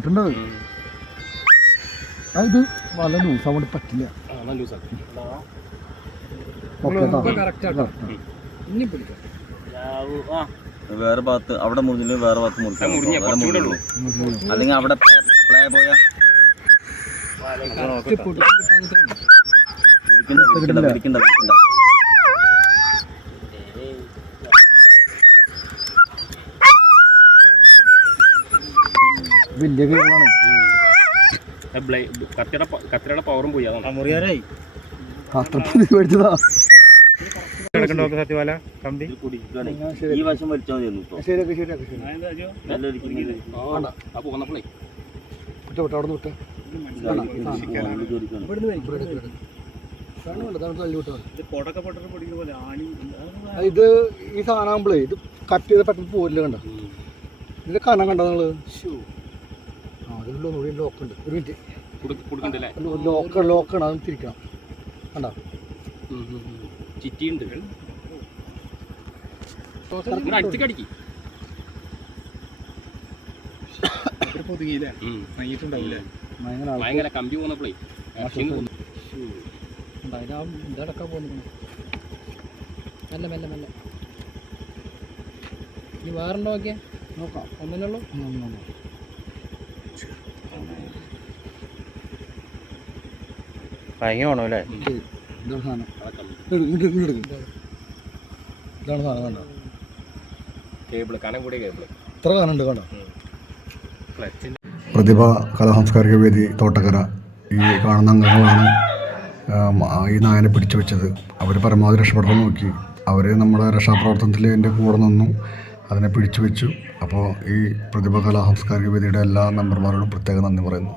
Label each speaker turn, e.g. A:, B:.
A: പോട്ടുണ്ട് അത് വല ലൂസ് ആവാൻ പറ്റില്ല
B: വേറെ ഭാഗത്ത് അവിടെ മുറിഞ്ഞില്ല? വേറെ ഭാഗത്ത് മുറിക്കാം അല്ലെങ്കിൽ അവിടെ പ്ലേ പോയാ?
A: വലിയ
C: കത്തിയുടെ പവറും പോയി അതാണ്.
A: മേടിച്ചതാ.
B: കുടിക്കുകയാണെ. ഈ വശം വലിച്ചാൽ
A: വിട്ടോ വിട്ടോ അവിടെ വിട്ടോ. ഇത് ഈ സാധനം ആകുമ്പോഴേ ഇത് കട്ട് ചെയ്ത് പെട്ടെന്ന് പോരില്ല കണ്ട? ഇതിന്റെ കനം കണ്ടോ നിങ്ങൾ? ഒന്നുകൂടി ലോക്ക് ഉണ്ട് ഒരു മിനിറ്റ്
C: കൊടുക്കണ്ടല്ലേ
A: ലോക്ക് ലോക്കാണ് അത് തിരിക്കണം. കണ്ടോ?
C: ചിറ്റിയുണ്ട്. അടുത്തേക്ക് അടിക്ക്
A: ഭയങ്കര
C: കമ്പി പോന്നപ്പോഴേ
D: ഇതടക്കാൻ പോകുന്നു മെല്ലെ മെല്ലെ മെല്ലെ. ഈ വേറുണ്ടോ നോക്കിയേ?
A: നോക്കാം.
D: ഒന്നല്ലേ ഉള്ളൂ
E: ഭയങ്കര വേണം അല്ലേ
A: ഇതാണ് സാധനം ഇങ്ങോട്ട് ഇങ്ങോട്ട് ഇതാണ് സാധനം കണ്ടോ
C: കേബിൾ കനം കൂടിയ കേബിൾ.
A: ഇത്ര സാധനം ഉണ്ട് കണ്ടോ പ്രതിഭ കലാസാംസ്കാരിക വേദി തോട്ടക്കര. ഈ കാണുന്ന അംഗങ്ങളാണ് ഈ നായനെ പിടിച്ചു വെച്ചത്. അവർ പരമാവധി രക്ഷപ്പെടുത്താൻ നോക്കി. അവർ നമ്മുടെ രക്ഷാപ്രവർത്തനത്തിൽ എന്റെ കൂടെ നിന്നു അതിനെ പിടിച്ചു വെച്ചു. അപ്പോൾ ഈ പ്രതിഭ കലാസാംസ്കാരിക വേദിയുടെ എല്ലാ മെമ്പർമാരോടും പ്രത്യേകം നന്ദി പറയുന്നു.